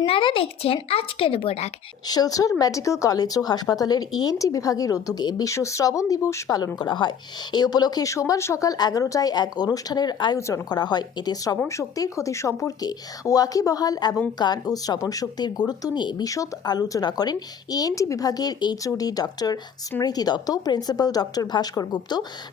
আপনারা দেখছেন আজকের বরাক। শিলচর মেডিকেল কলেজ ও হাসপাতালের ইএনটি বিভাগের উদ্যোগে বিশ্ব শ্রবণ দিবস পালন করা হয়। এই উপলক্ষে সোমবার সকাল 11টায় এক অনুষ্ঠানের আয়োজন করা হয়। এতে শ্রবণ শক্তির ক্ষতি সম্পর্কে ওয়াকিবহাল এবং কান ও শ্রবণ শক্তির গুরুত্ব নিয়ে বিশদ আলোচনা করেন ইএনটি বিভাগের এইচওডি ডক্টর স্মৃতি দত্ত, প্রিন্সিপাল ডক্টর ভাস্কর গুপ্ত,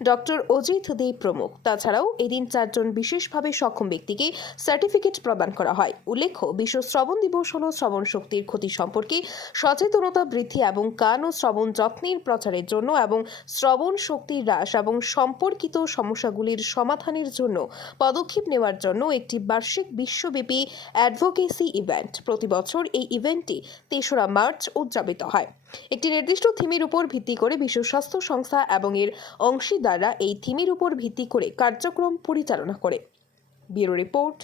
ডক্টর অজিত দে প্রমুখ। তাছাড়াও এদিন 4 জন বিশেষভাবে সক্ষম ব্যক্তিকে সার্টিফিকেট প্রদান করা হয়। উল্লেখ্য, বিশ্ব শ্রবণ দিবস হল শ্রবণ শক্তির ক্ষতি সম্পর্কে সচেতনতা বৃদ্ধি এবং কান ও শ্রবণ যত্নের প্রচারের জন্য এবং শ্রবণ শক্তির হ্রাস এবং সম্পর্কিত সমস্যাগুলির সমাধানের জন্য পদক্ষেপ নেওয়ার জন্য একটি বার্ষিক বিশ্বব্যাপী অ্যাডভোকেসি ইভেন্ট। প্রতি বছর এই ইভেন্টটি 3রা মার্চ উদযাপিত হয়। একটি নির্দিষ্ট থিমের উপর ভিত্তি করে বিশ্ব স্বাস্থ্য সংস্থা এবং এর অংশীদাররা এই থিমের উপর ভিত্তি করে কার্যক্রম পরিচালনা করে। ব্যুরো রিপোর্ট,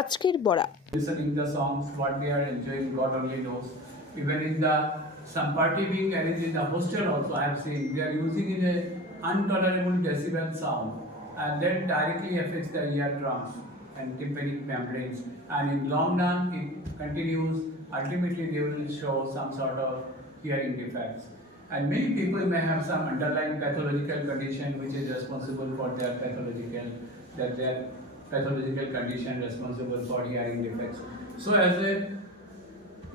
আজকের Barak. Listening the songs, what they are enjoying, God only knows. Even in the some party being arranged in the hostel also, I have seen they are using in a intolerable decibel sound, and that directly affects the eardrums and tympanic membranes. And in long run, it continues. Ultimately, they will show some sort of hearing defects. And many people may have some underlying pathological condition which is responsible for their pathological condition responsible for hearing defects. So as a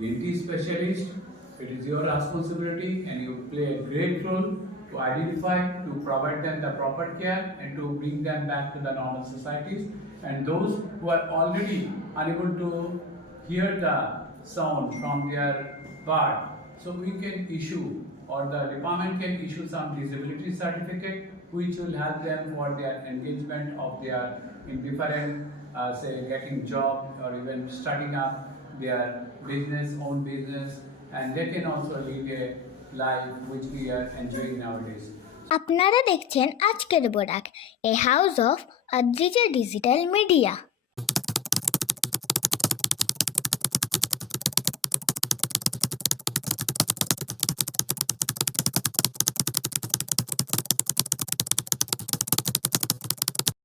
ENT specialist, it is your responsibility and you play a great role to identify, to provide them the proper care and to bring them back to the normal societies. And those who are already unable to hear the sound from their part, so we can issue or the department can issue some disability certificate which will help them for their engagement of their in different say getting job or even starting up their own business, and they can also lead a life which we are enjoying nowadays. আপনারা দেখছেন আজকের Barak, a house of Adrija digital media.